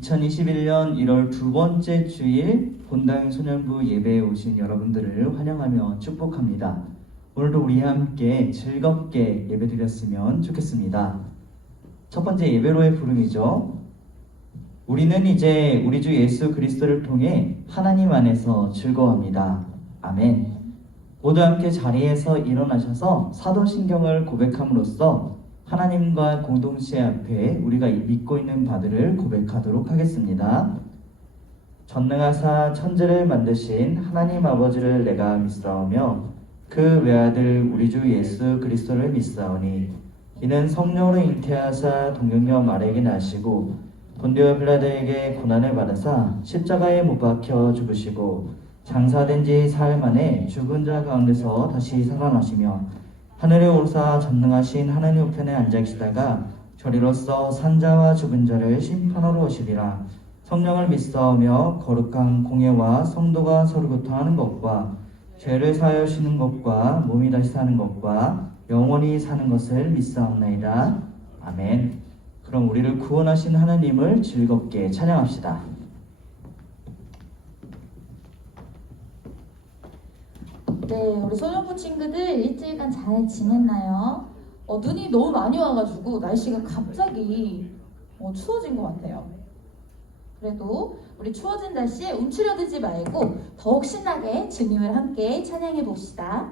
2021년 1월 두 번째 주일 본당 소년부 예배에 오신 여러분들을 환영하며 축복합니다. 오늘도 우리 함께 즐겁게 예배드렸으면 좋겠습니다. 첫 번째 예배로의 부름이죠. 우리는 이제 우리 주 예수 그리스도를 통해 하나님 안에서 즐거워합니다. 아멘. 모두 함께 자리에서 일어나셔서 사도신경을 고백함으로써 하나님과 공동체 앞에 우리가 믿고 있는 바들을 고백하도록 하겠습니다. 전능하사 천지를 만드신 하나님 아버지를 내가 믿사오며 그 외아들 우리 주 예수 그리스도를 믿사오니 이는 성령으로 잉태하사 동정녀 마리아에게 나시고 본디오 빌라도에게 고난을 받으사 십자가에 못 박혀 죽으시고 장사된 지 사흘 만에 죽은 자 가운데서 다시 살아나시며 하늘에 오르사 전능하신 하나님 우편에 앉아 계시다가 저리로서 산자와 죽은 자를 심판하러 오시리라. 성령을 믿사오며 거룩한 공예와 성도가 서로 교통하는 것과 죄를 사하여 주시는 것과 몸이 다시 사는 것과 영원히 사는 것을 믿사옵나이다. 아멘. 그럼 우리를 구원하신 하나님을 즐겁게 찬양합시다. 네, 우리 소년부 친구들 일주일간 잘 지냈나요? 눈이 너무 많이 와가지고 날씨가 갑자기 추워진 것 같아요. 그래도 우리 추워진 날씨에 움츠려들지 말고 더욱 신나게 주님을 함께 찬양해 봅시다.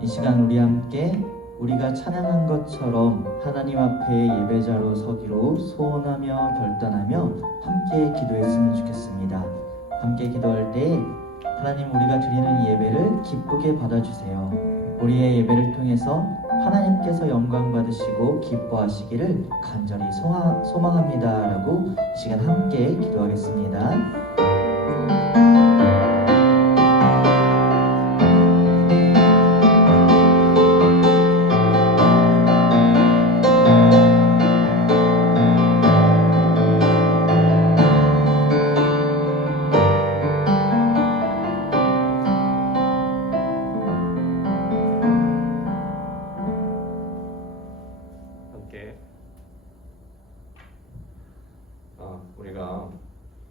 이 시간 우리 함께 우리가 찬양한 것처럼 하나님 앞에 예배자로 서기로 소원하며 결단하며 함께 기도했으면 좋겠습니다. 함께 기도할 때 하나님, 우리가 드리는 예배를 기쁘게 받아주세요. 우리의 예배를 통해서 하나님께서 영광 받으시고 기뻐하시기를 간절히 소망합니다 라고 이 시간 함께 기도하겠습니다. 우리가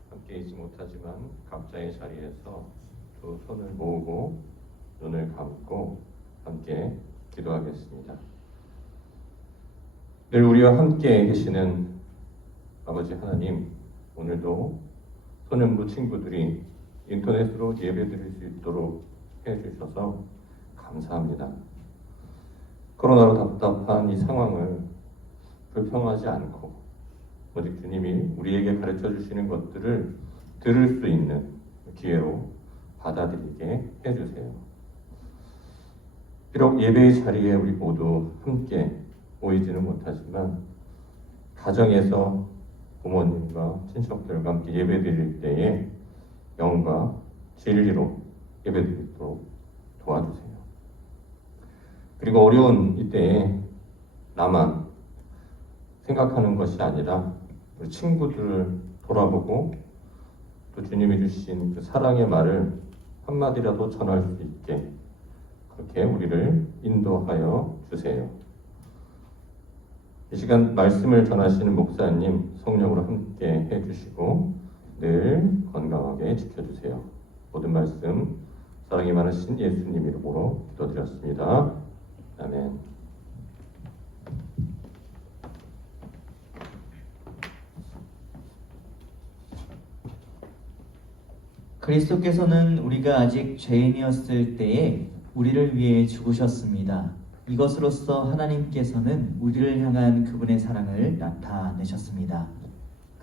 함께 있지 못하지만 각자의 자리에서 두 손을 모으고 눈을 감고 함께 기도하겠습니다. 늘 우리와 함께 계시는 아버지 하나님, 오늘도 소년부 친구들이 인터넷으로 예배드릴 수 있도록 해주셔서 감사합니다. 코로나로 답답한 이 상황을 불평하지 않고 오직 주님이 우리에게 가르쳐 주시는 것들을 들을 수 있는 기회로 받아들이게 해주세요. 비록 예배의 자리에 우리 모두 함께 모이지는 못하지만 가정에서 부모님과 친척들과 함께 예배드릴 때에 영과 진리로 예배드리도록 도와주세요. 그리고 어려운 이때에 나만 생각하는 것이 아니라 우리 친구들을 돌아보고 또 주님이 주신 그 사랑의 말을 한마디라도 전할 수 있게 그렇게 우리를 인도하여 주세요. 이 시간 말씀을 전하시는 목사님 성령으로 함께 해주시고 늘 건강하게 지켜주세요. 모든 말씀 사랑이 많으신 예수님 이름으로 기도드렸습니다. 아멘. 그리스도께서는 우리가 아직 죄인이었을 때에 우리를 위해 죽으셨습니다. 이것으로써 하나님께서는 우리를 향한 그분의 사랑을 나타내셨습니다.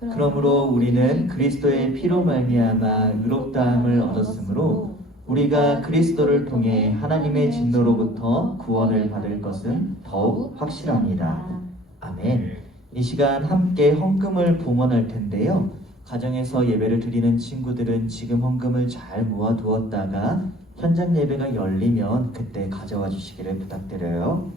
그러므로 우리는 그리스도의 피로 말미암아 의롭다함을 얻었으므로 우리가 그리스도를 통해 하나님의 진노로부터 구원을 받을 것은 더욱 확실합니다. 아멘. 이 시간 함께 헌금을 봉헌할 텐데요. 가정에서 예배를 드리는 친구들은 지금 헌금을 잘 모아두었다가 현장 예배가 열리면 그때 가져와 주시기를 부탁드려요.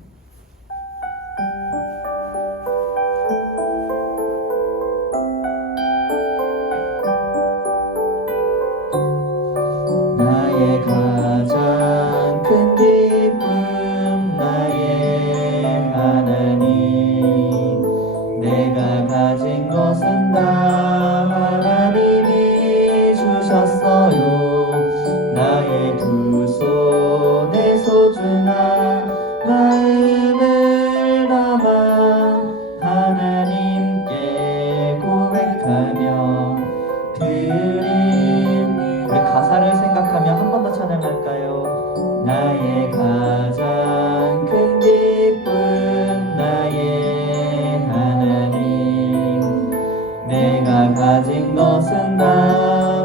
나의 가장 큰 기쁨 나의 하나님, 내가 가진 것은 다 하나님이 주셨어요. 나의 두 손에 소중한 마음을 담아 하나님께 고백하며 드림. 우리 가사를 생각하며 한 번 더 찬양할까요? 나의 가장 큰 기쁨 나의 하나님, 내가 가진 것은 다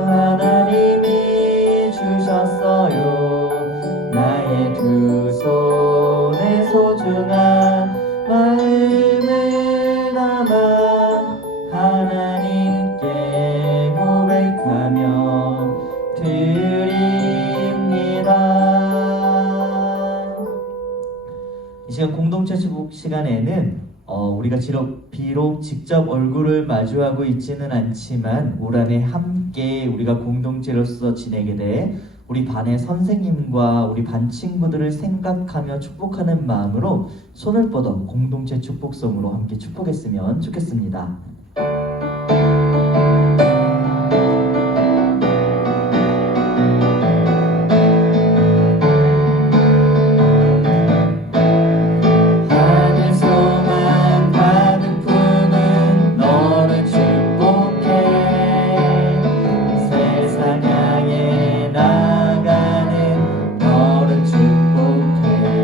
하나님이 주셨어요. 나의 두 손에 소중한 마음을 담아 하나님께 고백하며 드립니다. 이 시간 공동체 축복 시간에는 우리가 비록 직접 얼굴을 마주하고 있지는 않지만 올 한해 함께 우리가 공동체로서 지내게 돼 우리 반의 선생님과 우리 반 친구들을 생각하며 축복하는 마음으로 손을 뻗어 공동체 축복성으로 함께 축복했으면 좋겠습니다. 세상 향해 나가는 너를 축복해.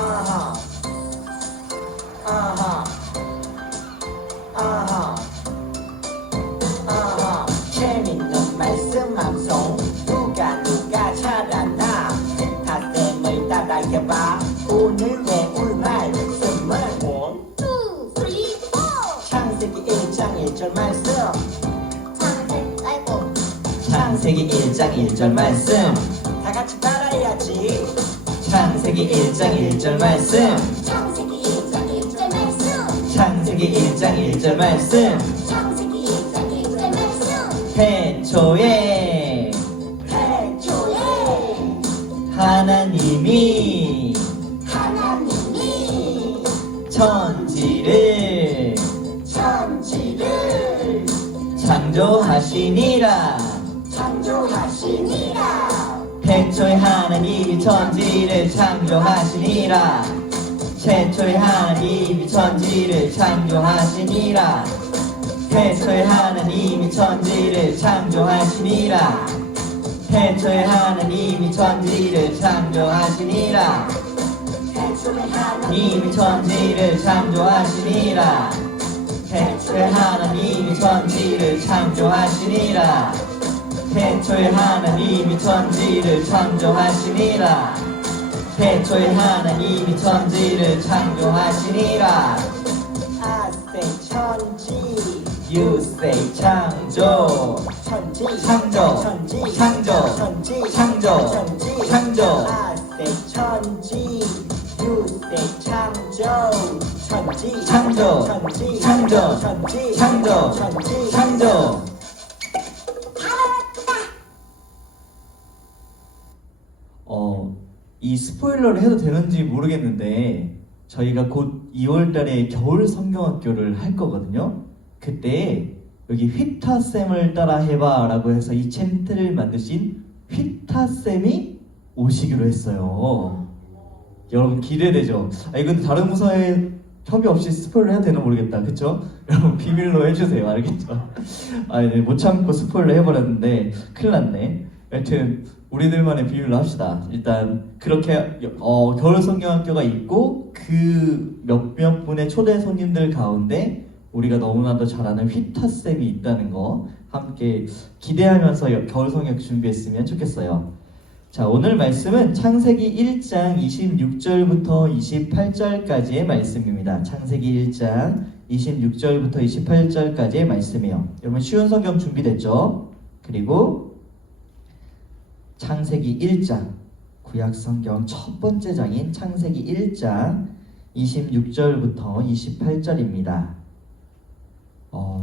아하 아하 아하 아하 재밌는 말씀 방송 누가 잘하나 타쌤을 따라해봐 오늘 배울 말씀은 1, 2, 3, 4 창세기 1장 1절 말씀 창세기 1장 1절 말씀. 다 같이 따라해야지 창세기 1장 1절 말씀. 창세기 1장 1절 말씀 창세기 1장 1절 말씀. 창세기 1장 1절 말씀 태초에 태초에 하나님이 하나님이 천지를 천지를 창조하시니라. 창조하시니라 태초에 하나님이 천지를 창조하시니라. 태초에 하나님이 천지를 창조하시니라. 태초에 하나님이 천지를 창조하시니라. 태초에 하나님이 천지를 창조하시니라. 태초에 하나님이 천지를 창조하시니라. 태초에 하나님이 천지를 창조하시니라. 태초에 하나님이 천지를 창조하시니라. 태초에 하나님이 천지를 창조하시니라. 아세 천지 유세 창조 천지 창조 천지 창조 천지 창조 천지 창조 아세 천지 유세 창조 천지 창조 천지 창조 천지 창조 천지 창조. 이 스포일러를 해도 되는지 모르겠는데 저희가 곧 2월달에 겨울 성경학교를 할 거거든요. 그때 여기 휘타쌤을 따라 해봐라고 해서 이 챕터를 만드신 휘타쌤이 오시기로 했어요. 여러분 기대되죠? 이건 다른 부서에 협의 없이 스포일러 해도 되나 모르겠다. 그쵸? 여러분 비밀로 해주세요. 알겠죠? 네, 못 참고 스포일러 해버렸는데 큰일 났네. 여튼 우리들만의 비밀로 합시다. 일단 그렇게 겨울 성경학교가 있고 그 몇몇 분의 초대 손님들 가운데 우리가 너무나도 잘 아는 휘타쌤이 있다는 거 함께 기대하면서 겨울 성경 준비했으면 좋겠어요. 자, 오늘 말씀은 창세기 1장 26절부터 28절까지의 말씀입니다. 창세기 1장 26절부터 28절까지의 말씀이에요. 여러분 쉬운 성경 준비됐죠? 그리고 창세기 1장 구약 성경 첫 번째 장인 창세기 1장 26절부터 28절입니다.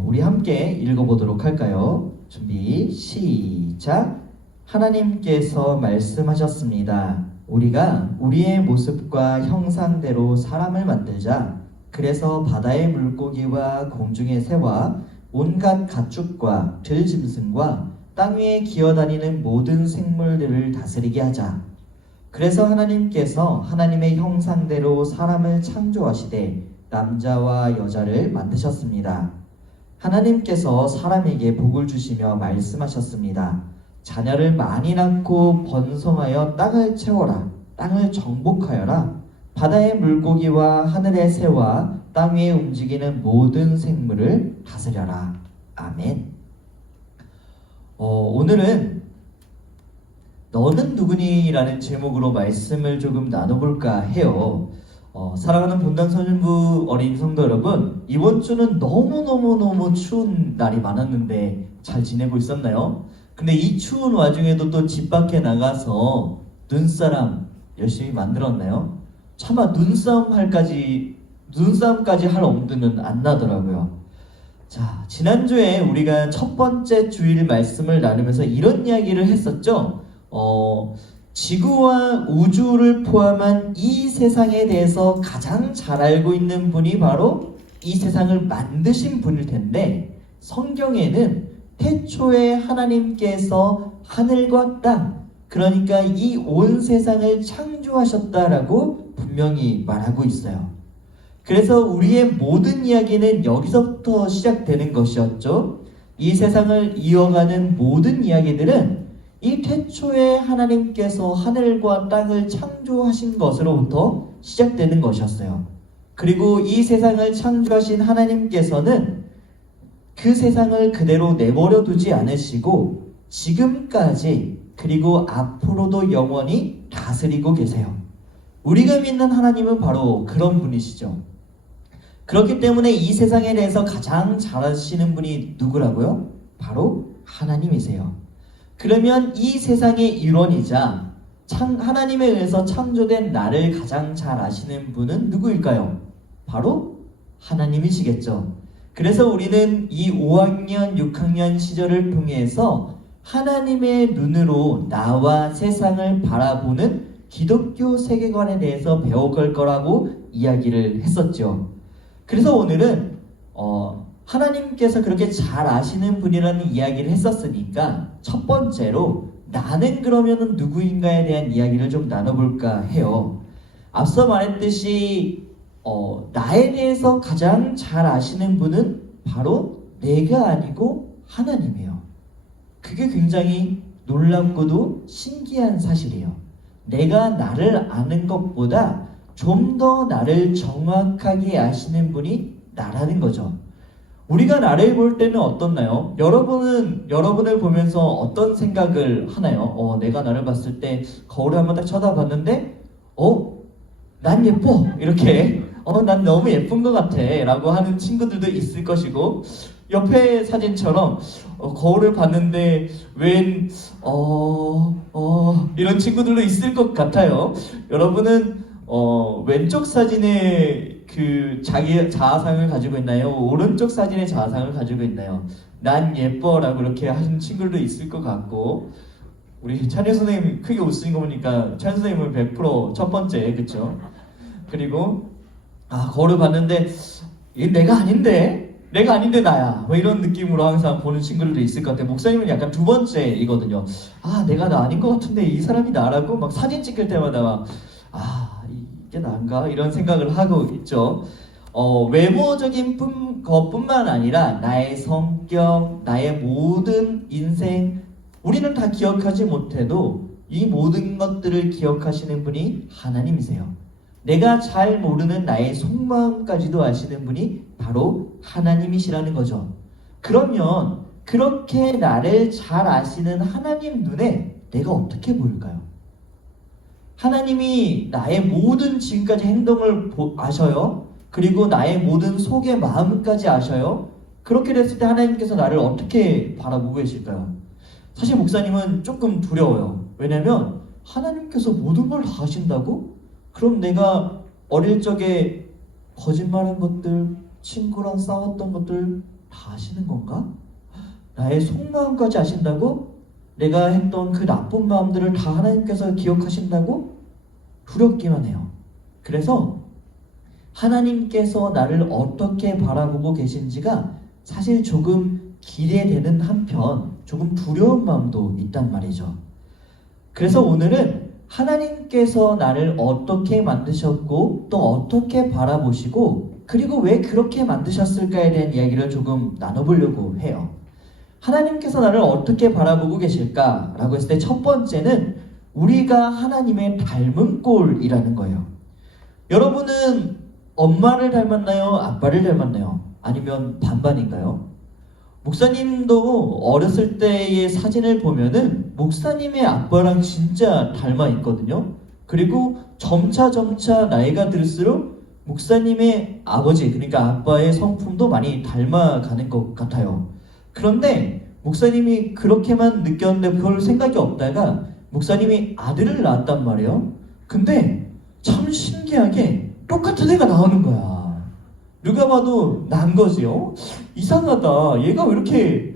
우리 함께 읽어보도록 할까요? 준비 시작. 하나님께서 말씀하셨습니다. 우리가 우리의 모습과 형상대로 사람을 만들자. 그래서 바다의 물고기와 공중의 새와 온갖 가축과 들짐승과 땅 위에 기어다니는 모든 생물들을 다스리게 하자. 그래서 하나님께서 하나님의 형상대로 사람을 창조하시되 남자와 여자를 만드셨습니다. 하나님께서 사람에게 복을 주시며 말씀하셨습니다. 자녀를 많이 낳고 번성하여 땅을 채워라. 땅을 정복하여라. 바다의 물고기와 하늘의 새와 땅 위에 움직이는 모든 생물을 다스려라. 아멘. 오늘은 너는 누구니? 라는 제목으로 말씀을 조금 나눠볼까 해요. 사랑하는 본당소년부 어린 성도 여러분, 이번 주는 너무너무 추운 날이 많았는데 잘 지내고 있었나요? 근데 이 추운 와중에도 또 집 밖에 나가서 눈사람 열심히 만들었나요? 차마 눈싸움까지 할 엄두는 안 나더라고요. 자, 지난주에 우리가 첫 번째 주일 말씀을 나누면서 이런 이야기를 했었죠. 지구와 우주를 포함한 이 세상에 대해서 가장 잘 알고 있는 분이 바로 이 세상을 만드신 분일 텐데, 성경에는 태초에 하나님께서 하늘과 땅, 그러니까 이 온 세상을 창조하셨다라고 분명히 말하고 있어요. 그래서 우리의 모든 이야기는 여기서부터 시작되는 것이었죠. 이 세상을 이어가는 모든 이야기들은 이 태초에 하나님께서 하늘과 땅을 창조하신 것으로부터 시작되는 것이었어요. 그리고 이 세상을 창조하신 하나님께서는 그 세상을 그대로 내버려 두지 않으시고 지금까지 그리고 앞으로도 영원히 다스리고 계세요. 우리가 믿는 하나님은 바로 그런 분이시죠. 그렇기 때문에 이 세상에 대해서 가장 잘 아시는 분이 누구라고요? 바로 하나님이세요. 그러면 이 세상의 일원이자 하나님에 의해서 창조된 나를 가장 잘 아시는 분은 누구일까요? 바로 하나님이시겠죠. 그래서 우리는 이 5학년, 6학년 시절을 통해서 하나님의 눈으로 나와 세상을 바라보는 기독교 세계관에 대해서 배워갈 거라고 이야기를 했었죠. 그래서 오늘은 하나님께서 그렇게 잘 아시는 분이라는 이야기를 했었으니까 첫 번째로 나는 그러면 누구인가에 대한 이야기를 좀 나눠볼까 해요. 앞서 말했듯이 나에 대해서 가장 잘 아시는 분은 바로 내가 아니고 하나님이에요. 그게 굉장히 놀랍고도 신기한 사실이에요. 내가 나를 아는 것보다 좀 더 나를 정확하게 아시는 분이 나라는 거죠. 우리가 나를 볼 때는 어떻나요? 여러분을 보면서 어떤 생각을 하나요? 내가 나를 봤을 때 거울을 한번 딱 쳐다봤는데 난 예뻐 이렇게 난 너무 예쁜 것 같아 라고 하는 친구들도 있을 것이고, 옆에 사진처럼 거울을 봤는데 웬 이런 친구들도 있을 것 같아요. 여러분은 왼쪽 사진에 그 자기 자아상을 가지고 있나요? 오른쪽 사진에 자아상을 가지고 있나요? 난 예뻐라고 이렇게 하시는 친구들도 있을 것 같고, 우리 찬현 선생님 크게 웃으신 거 보니까 찬현 선생님은 100% 첫 번째, 그쵸? 그리고 거울을 봤는데 이게 내가 아닌데 나야, 뭐 이런 느낌으로 항상 보는 친구들도 있을 것 같아요. 목사님은 약간 두 번째이거든요. 내가 나 아닌 것 같은데 이 사람이 나라고 막 사진 찍을 때마다 이게 난가? 이런 생각을 하고 있죠. 외모적인 것뿐만 아니라 나의 성격, 나의 모든 인생, 우리는 다 기억하지 못해도 이 모든 것들을 기억하시는 분이 하나님이세요. 내가 잘 모르는 나의 속마음까지도 아시는 분이 바로 하나님이시라는 거죠. 그러면 그렇게 나를 잘 아시는 하나님 눈에 내가 어떻게 보일까요? 하나님이 나의 모든 지금까지 행동을 아셔요. 그리고 나의 모든 속의 마음까지 아셔요. 그렇게 됐을 때 하나님께서 나를 어떻게 바라보고 계실까요? 사실 목사님은 조금 두려워요. 왜냐면 하나님께서 모든 걸 다 아신다고? 그럼 내가 어릴 적에 거짓말한 것들, 친구랑 싸웠던 것들 다 아시는 건가? 나의 속마음까지 아신다고? 내가 했던 그 나쁜 마음들을 다 하나님께서 기억하신다고? 두렵기만 해요. 그래서 하나님께서 나를 어떻게 바라보고 계신지가 사실 조금 기대되는 한편 조금 두려운 마음도 있단 말이죠. 그래서 오늘은 하나님께서 나를 어떻게 만드셨고 또 어떻게 바라보시고 그리고 왜 그렇게 만드셨을까에 대한 이야기를 조금 나눠보려고 해요. 하나님께서 나를 어떻게 바라보고 계실까라고 했을 때 첫 번째는 우리가 하나님의 닮은 꼴이라는 거예요. 여러분은 엄마를 닮았나요? 아빠를 닮았나요? 아니면 반반인가요? 목사님도 어렸을 때의 사진을 보면은 목사님의 아빠랑 진짜 닮아 있거든요. 그리고 점차 나이가 들수록 목사님의 아버지, 그러니까 아빠의 성품도 많이 닮아가는 것 같아요. 그런데 목사님이 그렇게만 느꼈는데 별 생각이 없다가 목사님이 아들을 낳았단 말이에요. 근데 참 신기하게 똑같은 애가 나오는 거야. 누가 봐도 난 거지요. 이상하다. 얘가 왜 이렇게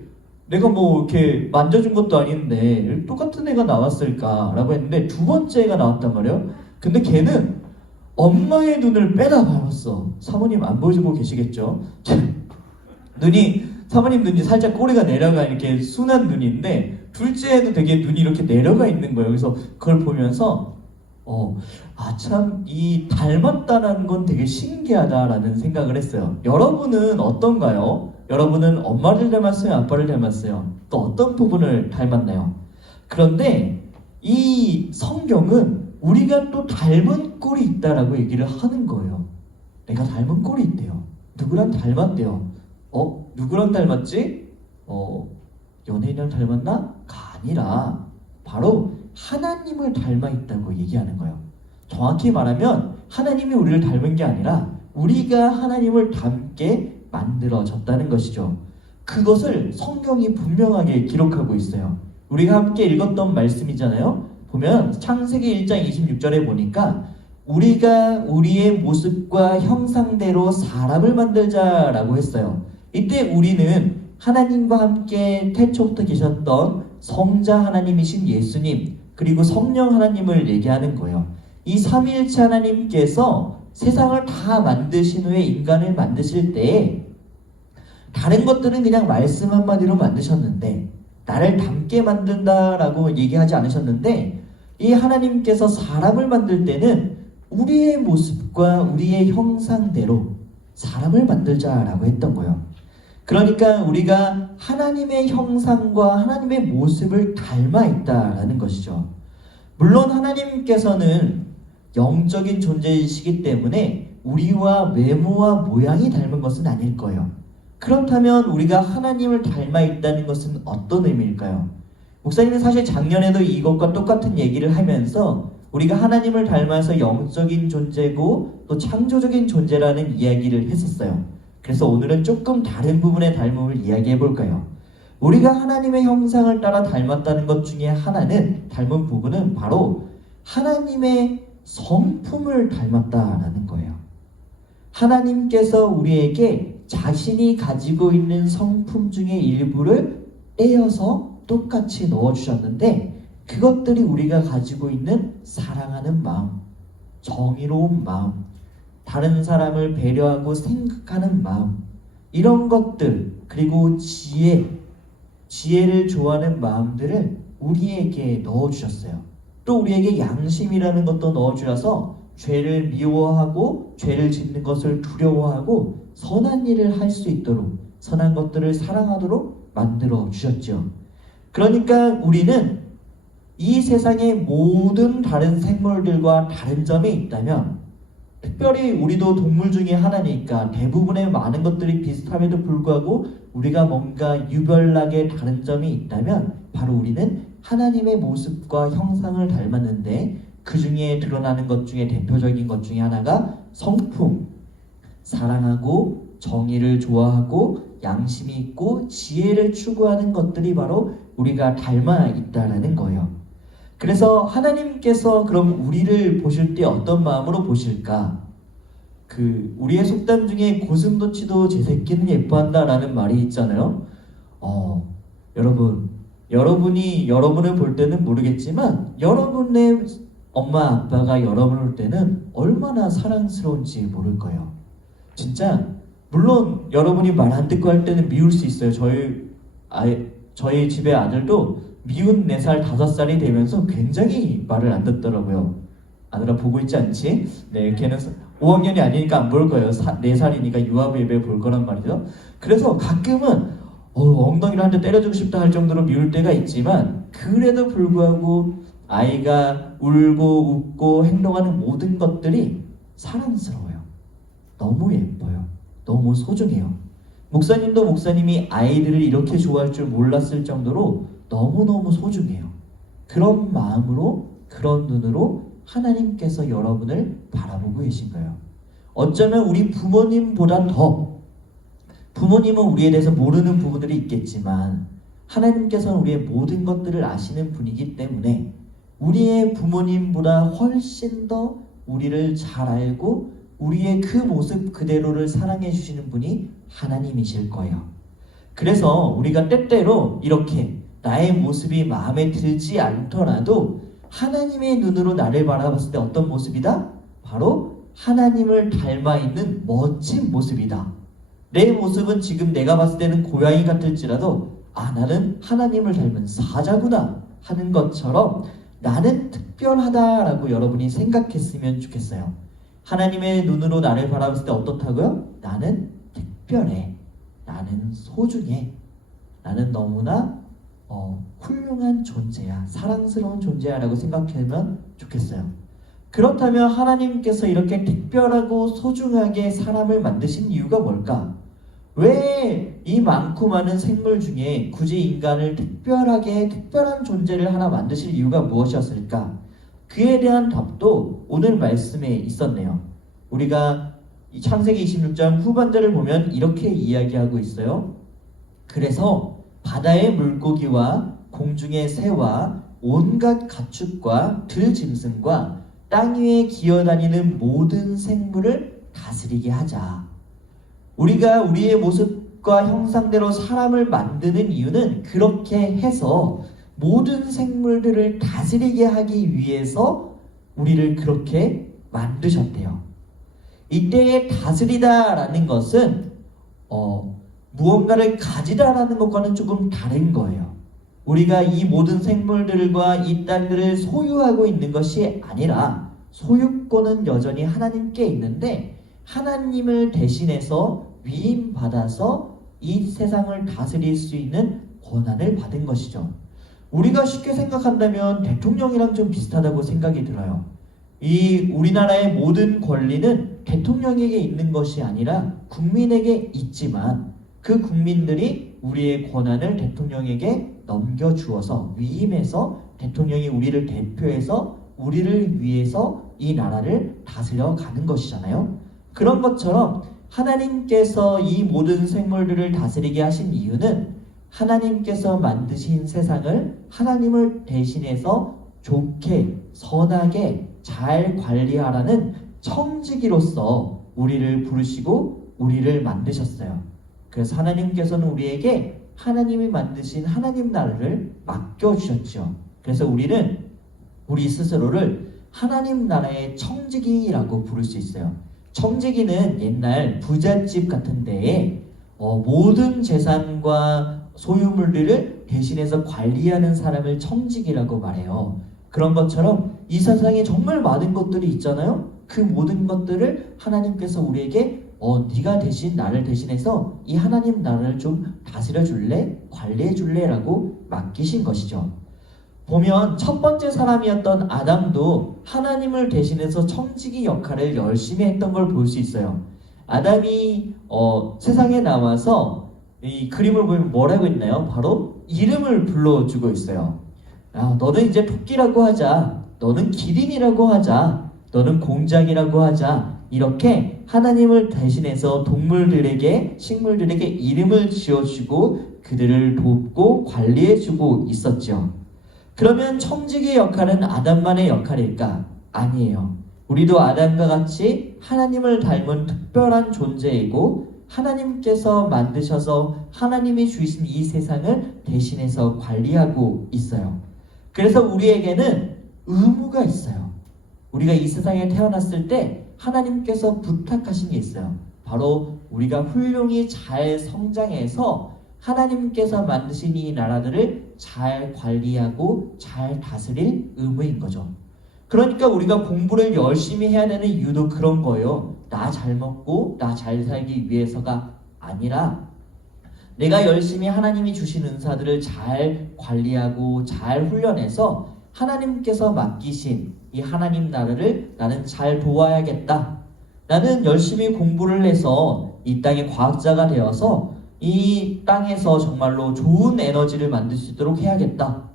내가 뭐 이렇게 만져준 것도 아닌데 똑같은 애가 나왔을까라고 했는데 두 번째 애가 나왔단 말이에요. 근데 걔는 엄마의 눈을 빼다 밟았어. 사모님 안 보여주고 계시겠죠? 사모님 눈이 살짝 꼬리가 내려가 이렇게 순한 눈인데 둘째 애도 되게 눈이 이렇게 내려가 있는 거예요. 그래서 그걸 보면서 참 이 닮았다는 건 되게 신기하다라는 생각을 했어요. 여러분은 어떤가요? 여러분은 엄마를 닮았어요? 아빠를 닮았어요? 또 어떤 부분을 닮았나요? 그런데 이 성경은 우리가 또 닮은 꼴이 있다라고 얘기를 하는 거예요. 내가 닮은 꼴이 있대요. 누구랑 닮았대요. 누구랑 닮았지? 연예인이랑 닮았나? 가 아니라 바로 하나님을 닮아 있다고 얘기하는 거예요. 정확히 말하면 하나님이 우리를 닮은 게 아니라 우리가 하나님을 닮게 만들어졌다는 것이죠. 그것을 성경이 분명하게 기록하고 있어요. 우리가 함께 읽었던 말씀이잖아요. 보면 창세기 1장 26절에 보니까 우리가 우리의 모습과 형상대로 사람을 만들자라고 했어요. 이때 우리는 하나님과 함께 태초부터 계셨던 성자 하나님이신 예수님 그리고 성령 하나님을 얘기하는 거예요. 이 삼위일체 하나님께서 세상을 다 만드신 후에 인간을 만드실 때 다른 것들은 그냥 말씀 한마디로 만드셨는데 나를 닮게 만든다라고 얘기하지 않으셨는데 이 하나님께서 사람을 만들 때는 우리의 모습과 우리의 형상대로 사람을 만들자라고 했던 거예요. 그러니까 우리가 하나님의 형상과 하나님의 모습을 닮아 있다라는 것이죠. 물론 하나님께서는 영적인 존재이시기 때문에 우리와 외모와 모양이 닮은 것은 아닐 거예요. 그렇다면 우리가 하나님을 닮아 있다는 것은 어떤 의미일까요? 목사님은 사실 작년에도 이것과 똑같은 얘기를 하면서 우리가 하나님을 닮아서 영적인 존재고 또 창조적인 존재라는 이야기를 했었어요. 그래서 오늘은 조금 다른 부분의 닮음을 이야기해 볼까요? 우리가 하나님의 형상을 따라 닮았다는 것 중에 하나는 닮은 부분은 바로 하나님의 성품을 닮았다라는 거예요. 하나님께서 우리에게 자신이 가지고 있는 성품 중에 일부를 떼어서 똑같이 넣어주셨는데 그것들이 우리가 가지고 있는 사랑하는 마음, 정의로운 마음, 다른 사람을 배려하고 생각하는 마음, 이런 것들, 그리고 지혜를 좋아하는 마음들을 우리에게 넣어주셨어요. 또 우리에게 양심이라는 것도 넣어주셔서 죄를 미워하고 죄를 짓는 것을 두려워하고 선한 일을 할 수 있도록 선한 것들을 사랑하도록 만들어 주셨죠. 그러니까 우리는 이 세상의 모든 다른 생물들과 다른 점이 있다면 특별히 우리도 동물 중에 하나니까 대부분의 많은 것들이 비슷함에도 불구하고 우리가 뭔가 유별나게 다른 점이 있다면 바로 우리는 하나님의 모습과 형상을 닮았는데 그 중에 드러나는 것 중에 대표적인 것 중에 하나가 성품, 사랑하고 정의를 좋아하고 양심이 있고 지혜를 추구하는 것들이 바로 우리가 닮아 있다라는 거예요. 그래서 하나님께서 그럼 우리를 보실 때 어떤 마음으로 보실까? 우리의 속담 중에 고슴도치도 제 새끼는 예뻐한다라는 말이 있잖아요. 여러분이 여러분을 볼 때는 모르겠지만 여러분의 엄마 아빠가 여러분을 볼 때는 얼마나 사랑스러운지 모를 거예요. 진짜 물론 여러분이 말 안 듣고 할 때는 미울 수 있어요. 저희 집의 아들도 미운 4살, 5살이 되면서 굉장히 말을 안 듣더라고요. 아들아 보고 있지 않지? 네, 걔는 5학년이 아니니까 안 볼 거예요. 4살이니까 유아부 예배 볼 거란 말이죠. 그래서 가끔은 엉덩이를 한 대 때려주고 싶다 할 정도로 미울 때가 있지만 그래도 불구하고 아이가 울고 웃고 행동하는 모든 것들이 사랑스러워요. 너무 예뻐요. 너무 소중해요. 목사님도 목사님이 아이들을 이렇게 좋아할 줄 몰랐을 정도로 너무너무 소중해요. 그런 마음으로 그런 눈으로 하나님께서 여러분을 바라보고 계신 거예요. 어쩌면 우리 부모님보다 더 부모님은 우리에 대해서 모르는 부분들이 있겠지만 하나님께서는 우리의 모든 것들을 아시는 분이기 때문에 우리의 부모님보다 훨씬 더 우리를 잘 알고 우리의 그 모습 그대로를 사랑해 주시는 분이 하나님이실 거예요. 그래서 우리가 때때로 이렇게 나의 모습이 마음에 들지 않더라도 하나님의 눈으로 나를 바라봤을 때 어떤 모습이다? 바로 하나님을 닮아 있는 멋진 모습이다. 내 모습은 지금 내가 봤을 때는 고양이 같을지라도 나는 하나님을 닮은 사자구나 하는 것처럼 나는 특별하다라고 여러분이 생각했으면 좋겠어요. 하나님의 눈으로 나를 바라봤을 때 어떻다고요? 나는 특별해. 나는 소중해. 나는 너무나 훌륭한 존재야, 사랑스러운 존재야라고 생각하면 좋겠어요. 그렇다면 하나님께서 이렇게 특별하고 소중하게 사람을 만드신 이유가 뭘까? 왜 이 많고 많은 생물 중에 굳이 인간을 특별한 존재를 하나 만드실 이유가 무엇이었을까? 그에 대한 답도 오늘 말씀에 있었네요. 우리가 이 창세기 26장 후반절을 보면 이렇게 이야기하고 있어요. 그래서 바다의 물고기와 공중의 새와 온갖 가축과 들짐승과 땅 위에 기어다니는 모든 생물을 다스리게 하자. 우리가 우리의 모습과 형상대로 사람을 만드는 이유는 그렇게 해서 모든 생물들을 다스리게 하기 위해서 우리를 그렇게 만드셨대요. 이때의 다스리다라는 것은 무언가를 가지다라는 것과는 조금 다른 거예요. 우리가 이 모든 생물들과 이 땅들을 소유하고 있는 것이 아니라 소유권은 여전히 하나님께 있는데 하나님을 대신해서 위임받아서 이 세상을 다스릴 수 있는 권한을 받은 것이죠. 우리가 쉽게 생각한다면 대통령이랑 좀 비슷하다고 생각이 들어요. 이 우리나라의 모든 권리는 대통령에게 있는 것이 아니라 국민에게 있지만 그 국민들이 우리의 권한을 대통령에게 넘겨주어서 위임해서 대통령이 우리를 대표해서 우리를 위해서 이 나라를 다스려 가는 것이잖아요. 그런 것처럼 하나님께서 이 모든 생물들을 다스리게 하신 이유는 하나님께서 만드신 세상을 하나님을 대신해서 좋게 선하게 잘 관리하라는 청지기로서 우리를 부르시고 우리를 만드셨어요. 그래서 하나님께서는 우리에게 하나님이 만드신 하나님 나라를 맡겨주셨죠. 그래서 우리는 우리 스스로를 하나님 나라의 청지기라고 부를 수 있어요. 청지기는 옛날 부잣집 같은 데에 모든 재산과 소유물들을 대신해서 관리하는 사람을 청지기라고 말해요. 그런 것처럼 이 세상에 정말 많은 것들이 있잖아요. 그 모든 것들을 하나님께서 우리에게 네가 대신 나를 대신해서 이 하나님 나라를 좀 다스려 줄래? 관리해 줄래? 라고 맡기신 것이죠. 보면 첫 번째 사람이었던 아담도 하나님을 대신해서 청지기 역할을 열심히 했던 걸 볼 수 있어요. 아담이 세상에 나와서 이 그림을 보면 뭐라고 있나요? 바로 이름을 불러주고 있어요. 너는 이제 토끼라고 하자, 너는 기린이라고 하자, 너는 공작이라고 하자, 이렇게 하나님을 대신해서 동물들에게, 식물들에게 이름을 지어주고 그들을 돕고 관리해주고 있었죠. 그러면 청지기의 역할은 아담만의 역할일까? 아니에요. 우리도 아담과 같이 하나님을 닮은 특별한 존재이고 하나님께서 만드셔서 하나님이 주신 이 세상을 대신해서 관리하고 있어요. 그래서 우리에게는 의무가 있어요. 우리가 이 세상에 태어났을 때 하나님께서 부탁하신 게 있어요. 바로 우리가 훌륭히 잘 성장해서 하나님께서 만드신 이 나라들을 잘 관리하고 잘 다스릴 의무인 거죠. 그러니까 우리가 공부를 열심히 해야 되는 이유도 그런 거예요. 나 잘 먹고 나 잘 살기 위해서가 아니라 내가 열심히 하나님이 주신 은사들을 잘 관리하고 잘 훈련해서 하나님께서 맡기신 이 하나님 나라를 나는 잘 도와야겠다. 나는 열심히 공부를 해서 이 땅의 과학자가 되어서 이 땅에서 정말로 좋은 에너지를 만들 수 있도록 해야겠다.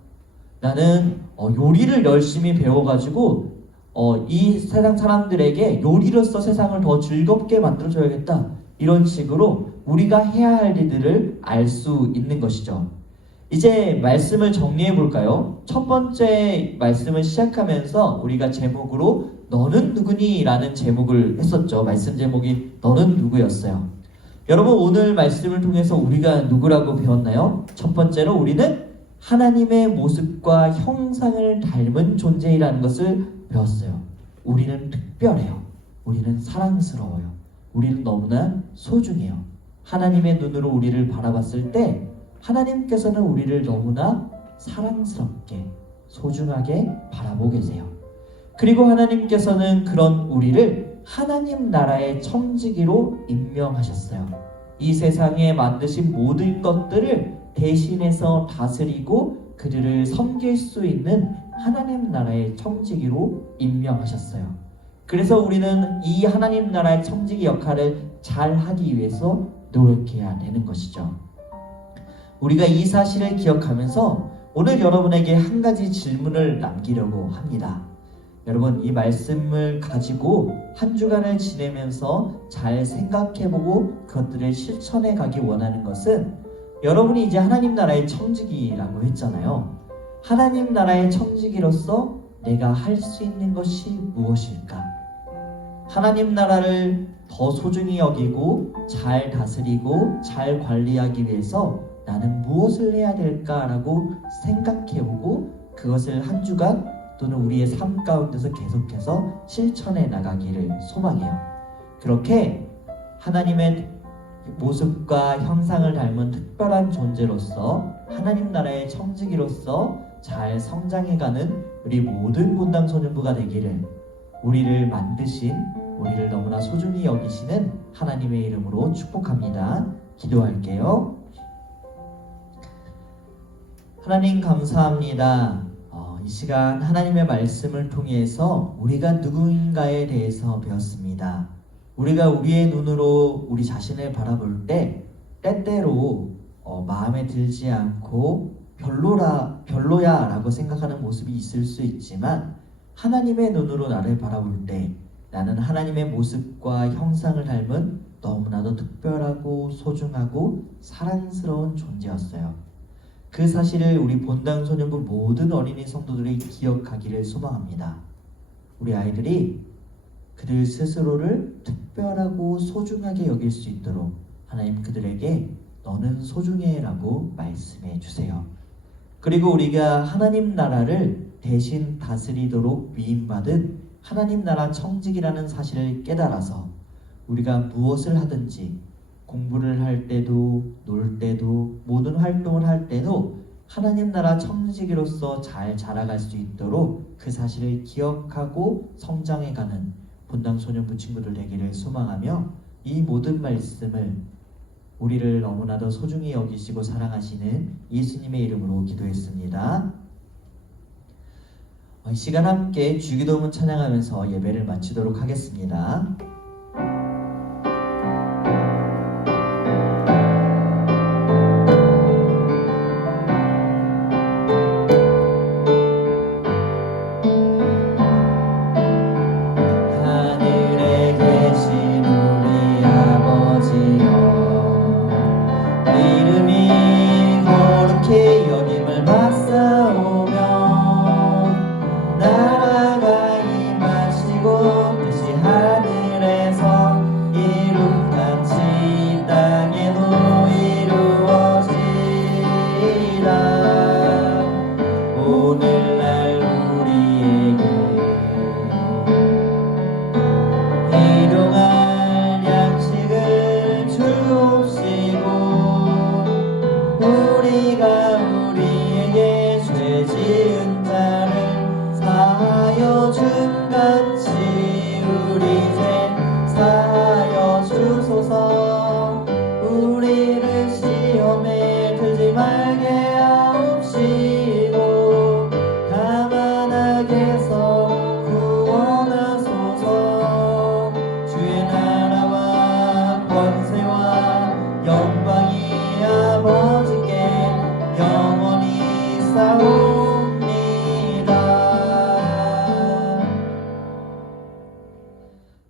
나는 요리를 열심히 배워가지고 이 세상 사람들에게 요리로서 세상을 더 즐겁게 만들어줘야겠다. 이런 식으로 우리가 해야 할 일들을 알 수 있는 것이죠. 이제 말씀을 정리해 볼까요? 첫 번째 말씀을 시작하면서 우리가 제목으로 너는 누구니? 라는 제목을 했었죠. 말씀 제목이 너는 누구였어요. 여러분 오늘 말씀을 통해서 우리가 누구라고 배웠나요? 첫 번째로 우리는 하나님의 모습과 형상을 닮은 존재이라는 것을 배웠어요. 우리는 특별해요. 우리는 사랑스러워요. 우리는 너무나 소중해요. 하나님의 눈으로 우리를 바라봤을 때 하나님께서는 우리를 너무나 사랑스럽게 소중하게 바라보고 계세요. 그리고 하나님께서는 그런 우리를 하나님 나라의 청지기로 임명하셨어요. 이 세상에 만드신 모든 것들을 대신해서 다스리고 그들을 섬길 수 있는 하나님 나라의 청지기로 임명하셨어요. 그래서 우리는 이 하나님 나라의 청지기 역할을 잘 하기 위해서 노력해야 되는 것이죠. 우리가 이 사실을 기억하면서 오늘 여러분에게 한 가지 질문을 남기려고 합니다. 여러분, 이 말씀을 가지고 한 주간을 지내면서 잘 생각해보고 그것들을 실천해 가기 원하는 것은, 여러분이 이제 하나님 나라의 청지기라고 했잖아요. 하나님 나라의 청지기로서 내가 할 수 있는 것이 무엇일까? 하나님 나라를 더 소중히 여기고 잘 다스리고 잘 관리하기 위해서 나는 무엇을 해야 될까라고 생각해보고 그것을 한 주간 또는 우리의 삶 가운데서 계속해서 실천해 나가기를 소망해요. 그렇게 하나님의 모습과 형상을 닮은 특별한 존재로서 하나님 나라의 청지기로서 잘 성장해가는 우리 모든 본당 소년부가 되기를, 우리를 만드신, 우리를 너무나 소중히 여기시는 하나님의 이름으로 축복합니다. 기도할게요. 하나님 감사합니다. 이 시간 하나님의 말씀을 통해서 우리가 누구인가에 대해서 배웠습니다. 우리가 우리의 눈으로 우리 자신을 바라볼 때 때때로 마음에 들지 않고 별로야 라고 생각하는 모습이 있을 수 있지만, 하나님의 눈으로 나를 바라볼 때 나는 하나님의 모습과 형상을 닮은 너무나도 특별하고 소중하고 사랑스러운 존재였어요. 그 사실을 우리 본당 소년부 모든 어린이 성도들이 기억하기를 소망합니다. 우리 아이들이 그들 스스로를 특별하고 소중하게 여길 수 있도록 하나님 그들에게 너는 소중해 라고 말씀해 주세요. 그리고 우리가 하나님 나라를 대신 다스리도록 위임받은 하나님 나라 청직이라는 사실을 깨달아서 우리가 무엇을 하든지, 공부를 할 때도 놀 때도 모든 활동을 할 때도 하나님 나라 청지기로서 잘 자라갈 수 있도록 그 사실을 기억하고 성장해가는 본당 소년부 친구들 되기를 소망하며, 이 모든 말씀을 우리를 너무나도 소중히 여기시고 사랑하시는 예수님의 이름으로 기도했습니다. 이 시간 함께 주기도문 찬양하면서 예배를 마치도록 하겠습니다.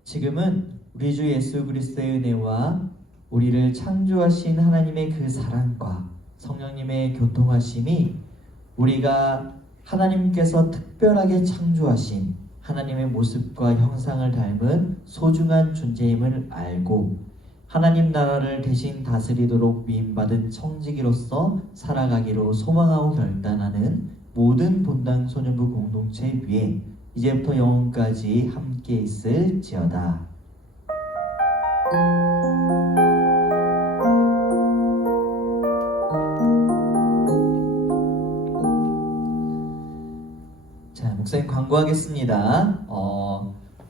지금은 우리 주 예수 그리스도의 은혜와 우리를 창조하신 하나님의 그 사랑과 성령님의 교통하심이, 우리가 하나님께서 특별하게 창조하신 하나님의 모습과 형상을 닮은 소중한 존재임을 알고 하나님 나라를 대신 다스리도록 위임받은 청지기로서 살아가기로 소망하고 결단하는 모든 본당 소년부 공동체 위에 이제부터 영원까지 함께 있을지어다. 자, 목사님 광고하겠습니다.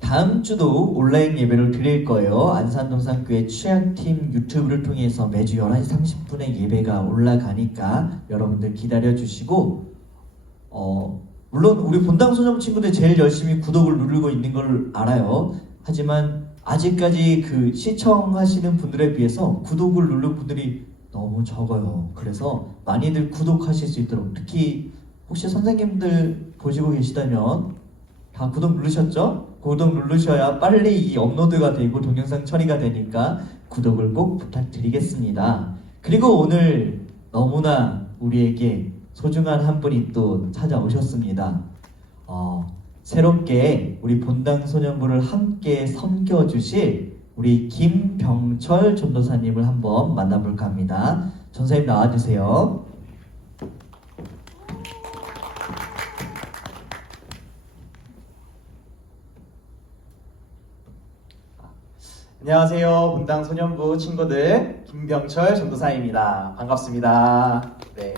다음 주도 온라인 예배를 드릴 거예요. 안산동산교회 취약팀 유튜브를 통해서 매주 11시 30분에 예배가 올라가니까 여러분들 기다려주시고 물론 우리 본당 소년 친구들 제일 열심히 구독을 누르고 있는 걸 알아요. 하지만 아직까지 그 시청하시는 분들에 비해서 구독을 누른 분들이 너무 적어요. 그래서 많이들 구독하실 수 있도록, 특히 혹시 선생님들 보시고 계시다면 다 구독 누르셨죠? 구독 누르셔야 빨리 이 업로드가 되고 동영상 처리가 되니까 구독을 꼭 부탁드리겠습니다. 그리고 오늘 너무나 우리에게 소중한 한 분이 또 찾아오셨습니다. 새롭게 우리 본당 소년부를 함께 섬겨주실 우리 김병철 전도사님을 한번 만나볼까 합니다. 전사님 나와주세요. 안녕하세요. 본당 소년부 친구들 김병철 전도사입니다. 반갑습니다. 네,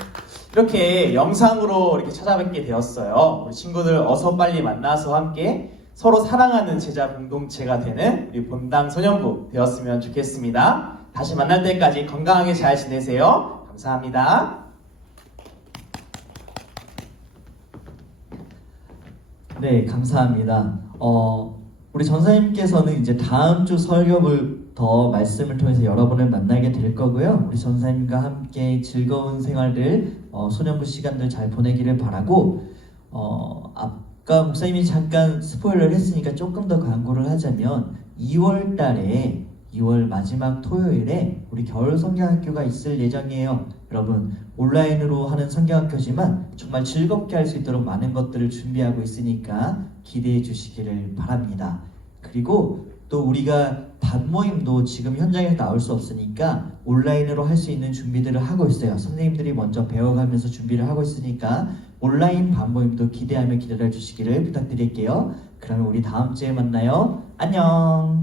이렇게 영상으로 이렇게 찾아뵙게 되었어요. 우리 친구들 어서 빨리 만나서 함께 서로 사랑하는 제자 공동체가 되는 우리 본당 소년부 되었으면 좋겠습니다. 다시 만날 때까지 건강하게 잘 지내세요. 감사합니다. 네, 감사합니다. 우리 전사님께서는 이제 다음 주 설교부터 말씀을 통해서 여러분을 만나게 될 거고요. 우리 전사님과 함께 즐거운 생활들, 소년부 시간들 잘 보내기를 바라고, 아까 목사님이 잠깐 스포일러를 했으니까 조금 더 광고를 하자면 2월 달에 2월 마지막 토요일에 우리 겨울 성경학교가 있을 예정이에요. 여러분, 온라인으로 하는 성경학교지만 정말 즐겁게 할 수 있도록 많은 것들을 준비하고 있으니까 기대해 주시기를 바랍니다. 그리고 또 우리가 반모임도 지금 현장에 나올 수 없으니까 온라인으로 할 수 있는 준비들을 하고 있어요. 선생님들이 먼저 배워가면서 준비를 하고 있으니까 온라인 반모임도 기대하며 기다려 주시기를 부탁드릴게요. 그러면 우리 다음 주에 만나요. 안녕.